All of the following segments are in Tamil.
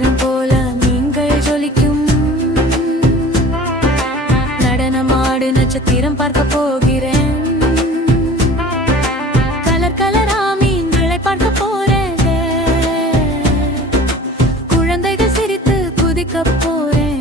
நட்சத்திரம் போல நீங்கள் ஜொலிக்கும். நடனமாடு நட்சத்திரம் பார்க்க போகிறேன். கலர் கலரா மீன்களை பார்க்க போறேன். குழந்தைகள் சிரித்து குதிக்க போறேன்.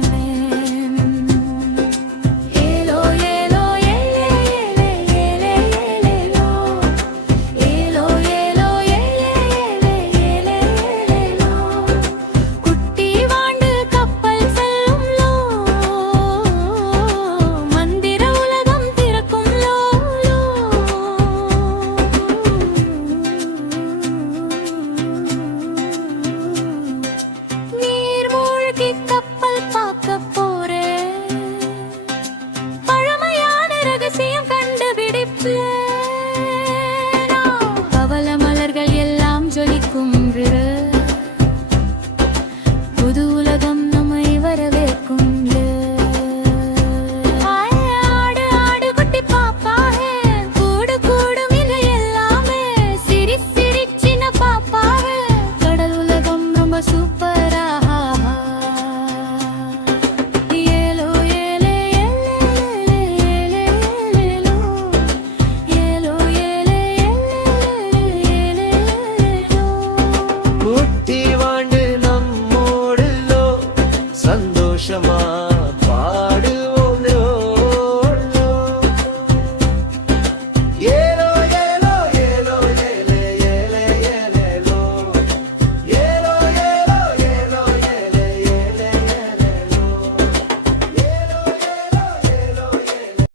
பவள மலர்கள் எல்லாம் ஜொலிக்கும். புது உலகம் நம்மை வரவேற்கும். ஆடு ஆடு குட்டி பாப்பா கூடு கூடு மீன் எல்லாமே சிரி சிரி சின்ன பாப்பா. கடல் உலகம் ரொம்ப சூப்பரா. சந்தோஷமா பாடுவோம் லோ லோ. ஏலோ ஏலோ ஏலோ ஏலே ஏலே ஏலே லோ. ஏலோ ஏலோ ஏலோ ஏலே ஏலே ஏலே லோ. ஏலோ ஏலோ ஏலோ ஏலே.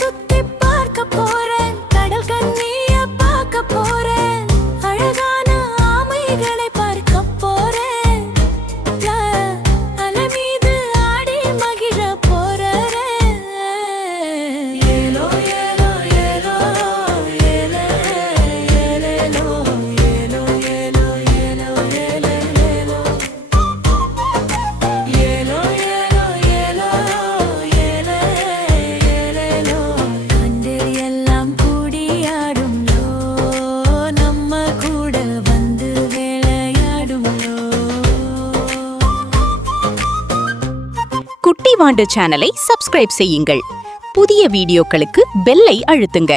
சுத்தி பார்க்க போறேன். கடல் கண்ணிய பார்க்க போறேன். அழகான ஆமைகளை பார்க்க போறேன். அலை மீது ஆடி மகிழ போறேன். ஏலோ ஏலோ ஏலோ ஏலே ஏலேலோ. ஏலோ ஏலோ ஏலோ ஏலே ஏலோ. ஏலோ ஏலோ ஏலோ ஏலே ஏலேலோ. கண்டர் எல்லாம் கூடியாடும் லோ. நம்ம கூட வந்து விளையாடும் லோ. குட்டி வாண்டு சேனலை சப்ஸ்கிரைப் செய்யுங்கள். புதிய வீடியோக்களுக்கு பெல்லை அழுத்துங்க.